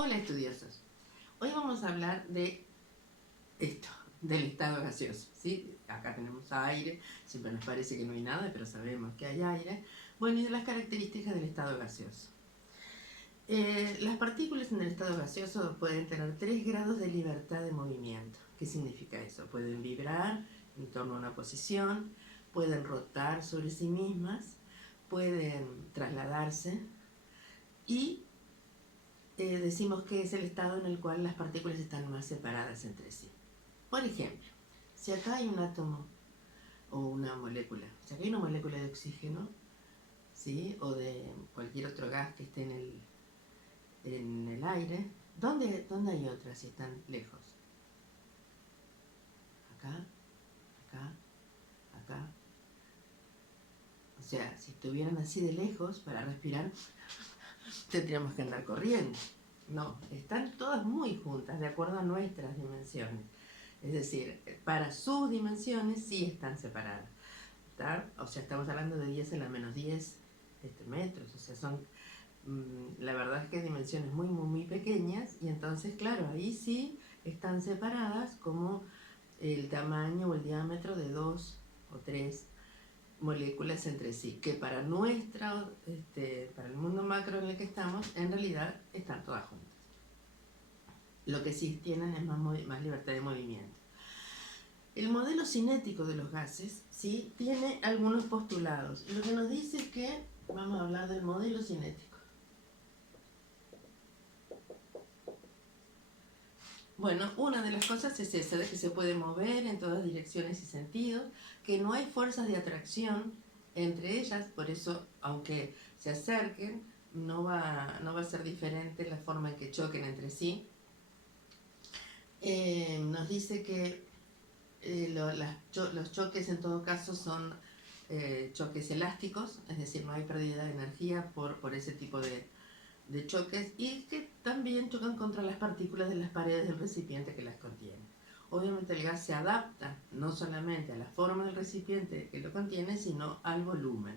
Hola estudiosos, hoy vamos a hablar de esto, del estado gaseoso, ¿sí? Acá tenemos aire, siempre nos parece que no hay nada, pero sabemos que hay aire. Bueno, y de las características del estado gaseoso. Las partículas en el estado gaseoso pueden tener 3 grados de libertad de movimiento. ¿Qué significa eso? Pueden vibrar en torno a una posición, pueden rotar sobre sí mismas, pueden trasladarse y decimos que es el estado en el cual las partículas están más separadas entre sí. Por ejemplo, si acá hay un átomo o una molécula, si acá hay una molécula de oxígeno, ¿sí? O de cualquier otro gas que esté en el aire, ¿dónde hay otras si están lejos? Acá, acá, acá. O sea, si estuvieran así de lejos para respirar, tendríamos que andar corriendo. No, están todas muy juntas, de acuerdo a nuestras dimensiones. Es decir, para sus dimensiones sí están separadas. ¿Está? O sea, estamos hablando de 10 a la menos 10 metros. O sea, son, la verdad es que dimensiones muy, muy, muy pequeñas. Y entonces, claro, ahí sí están separadas como el tamaño o el diámetro de 2 o 3 moléculas entre sí, que para para el mundo macro en el que estamos, en realidad están todas juntas. Lo que sí tienen es más libertad de movimiento. El modelo cinético de los gases, ¿sí?, tiene algunos postulados. Lo que nos dice es que vamos a hablar del modelo cinético. Bueno, una de las cosas es esa, de que se puede mover en todas direcciones y sentidos, que no hay fuerzas de atracción entre ellas, por eso, aunque se acerquen, no va a ser diferente la forma en que choquen entre sí. Nos dice que los choques en todo caso son choques elásticos, es decir, no hay pérdida de energía por ese tipo de choques, y que también chocan contra las partículas de las paredes del recipiente que las contiene. Obviamente el gas se adapta no solamente a la forma del recipiente que lo contiene, sino al volumen,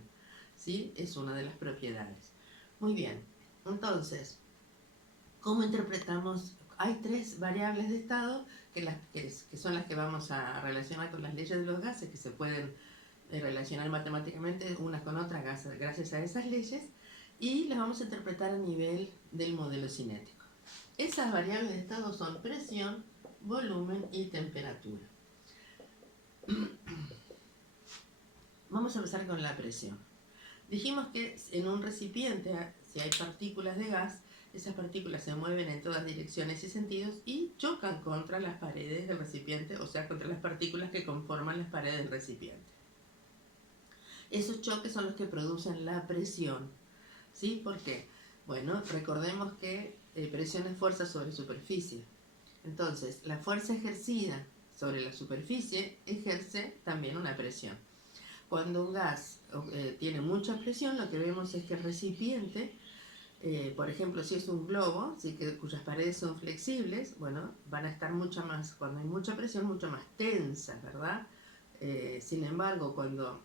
¿sí? Es una de las propiedades. Muy bien, entonces, ¿cómo interpretamos? Hay 3 variables de estado que son las que vamos a relacionar con las leyes de los gases, que se pueden relacionar matemáticamente unas con otras gracias a esas leyes, y las vamos a interpretar a nivel del modelo cinético. Esas variables de estado son presión, volumen y temperatura. Vamos a empezar con la presión. Dijimos que en un recipiente, si hay partículas de gas, esas partículas se mueven en todas direcciones y sentidos y chocan contra las paredes del recipiente, o sea, contra las partículas que conforman las paredes del recipiente. Esos choques son los que producen la presión, ¿sí? ¿Por qué? Bueno, recordemos que presión es fuerza sobre superficie. Entonces, la fuerza ejercida sobre la superficie ejerce también una presión. Cuando un gas tiene mucha presión, lo que vemos es que el recipiente, por ejemplo, si es un globo, ¿sí?, cuyas paredes son flexibles, bueno, van a estar mucho más, cuando hay mucha presión, mucho más tensas, ¿verdad? Sin embargo, cuando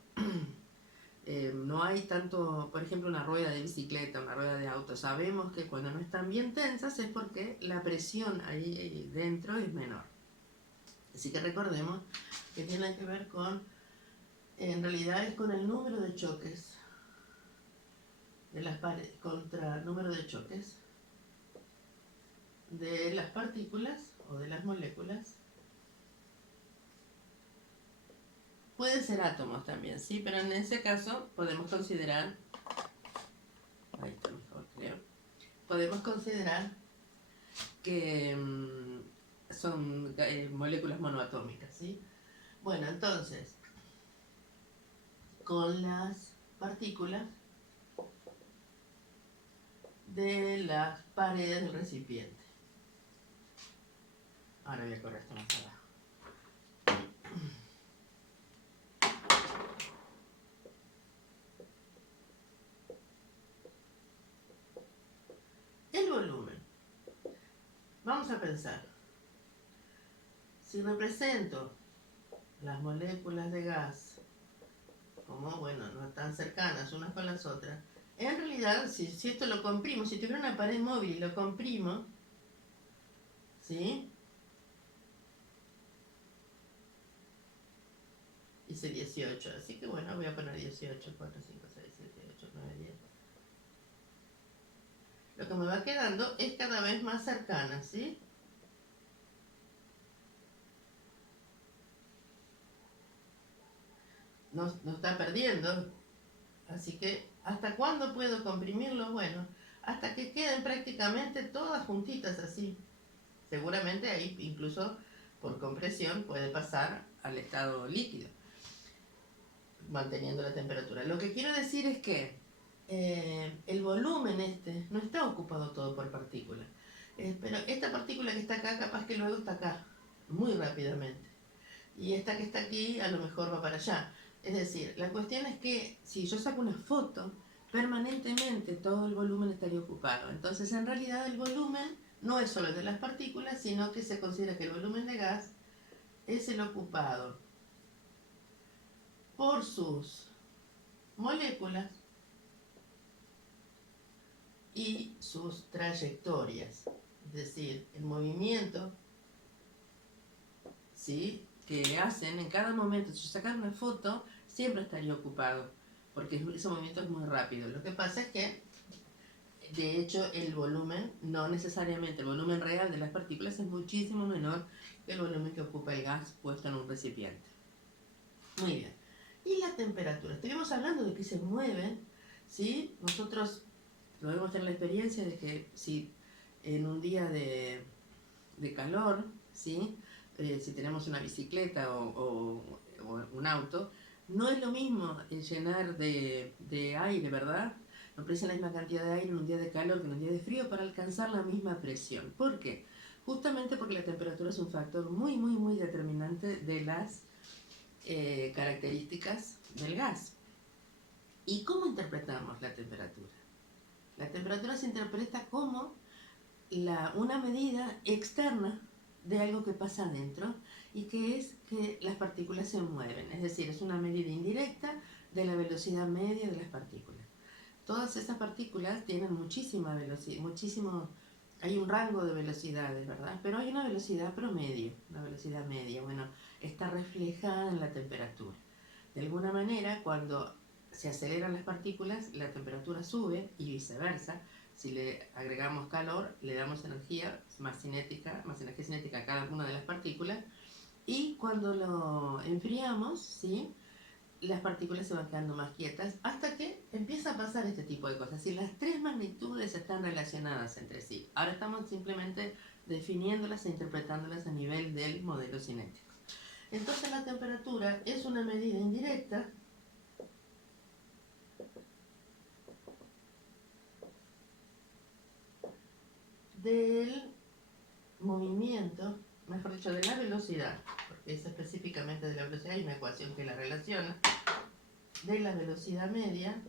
no hay tanto, por ejemplo, una rueda de bicicleta, una rueda de auto, sabemos que cuando no están bien tensas es porque la presión ahí dentro es menor. Así que recordemos que tiene que ver con, en realidad es con el número de choques de las paredes, contra el número de choques de las partículas o de las moléculas. Pueden ser átomos también, sí, pero en ese caso podemos considerar, ahí está mejor creo, podemos considerar que son moléculas monoatómicas, ¿sí? Bueno, entonces, con las partículas de las paredes del recipiente. Ahora voy a correr esto más abajo. El volumen. Vamos a pensar. Si represento las moléculas de gas como, bueno, no están cercanas unas con las otras, en realidad, si esto lo comprimo, si tuviera una pared móvil y lo comprimo, ¿sí? Hice 18, así que bueno, voy a poner 18, 4, 5, 6, 7, 8, 9, 10. Lo que me va quedando es cada vez más cercana, ¿sí? No está perdiendo. Así que, ¿hasta cuándo puedo comprimirlo? Bueno, hasta que queden prácticamente todas juntitas así. Seguramente ahí incluso por compresión puede pasar al estado líquido, manteniendo la temperatura. Lo que quiero decir es que el volumen este no está ocupado todo por partículas. Pero esta partícula que está acá, capaz que luego está acá, muy rápidamente. Y esta que está aquí, a lo mejor va para allá. Es decir, la cuestión es que si yo saco una foto, permanentemente todo el volumen estaría ocupado. Entonces, en realidad, el volumen no es solo el de las partículas, sino que se considera que el volumen de gas es el ocupado por sus moléculas y sus trayectorias. Es decir, el movimiento, ¿sí?, que hacen en cada momento. Si yo sacara una foto, siempre estaría ocupado, porque ese movimiento es muy rápido. Lo que pasa es que, de hecho, el volumen, no necesariamente, el volumen real de las partículas es muchísimo menor que el volumen que ocupa el gas puesto en un recipiente. Muy bien. Y la temperatura. Estuvimos hablando de que se mueven, ¿sí? Nosotros podemos tener la experiencia de que si en un día de calor, ¿sí?, si tenemos una bicicleta o un auto, no es lo mismo llenar de aire, ¿verdad? No presa la misma cantidad de aire en un día de calor que en un día de frío para alcanzar la misma presión. ¿Por qué? Justamente porque la temperatura es un factor muy, muy, muy determinante de las características del gas. ¿Y cómo interpretamos la temperatura? La temperatura se interpreta como una medida externa de algo que pasa adentro y que es que las partículas se mueven. Es decir, es una medida indirecta de la velocidad media de las partículas. Todas esas partículas tienen muchísima velocidad, hay un rango de velocidades, ¿verdad? Pero hay una velocidad promedio, una velocidad media. Bueno, está reflejada en la temperatura. De alguna manera, cuando se aceleran las partículas, la temperatura sube y viceversa. Si le agregamos calor, le damos energía más energía cinética a cada una de las partículas. Y cuando lo enfriamos, ¿sí?, las partículas se van quedando más quietas hasta que empieza a pasar este tipo de cosas. Y las tres magnitudes están relacionadas entre sí. Ahora estamos simplemente definiéndolas e interpretándolas a nivel del modelo cinético. Entonces la temperatura es una medida indirecta del movimiento, mejor dicho, de la velocidad, porque es específicamente de la velocidad, hay una ecuación que la relaciona, de la velocidad media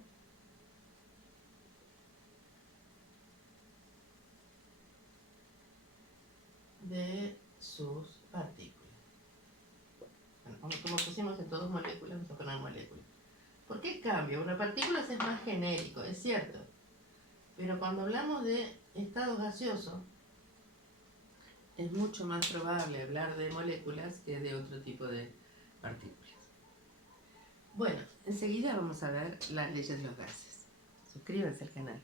de sus partículas. Bueno, como pusimos en todas moléculas, vamos a poner moléculas. ¿Por qué cambia? Una partícula es más genérico, es cierto, pero cuando hablamos de estado gaseoso, es mucho más probable hablar de moléculas que de otro tipo de partículas. Bueno, enseguida vamos a ver las leyes de los gases. Suscríbanse al canal.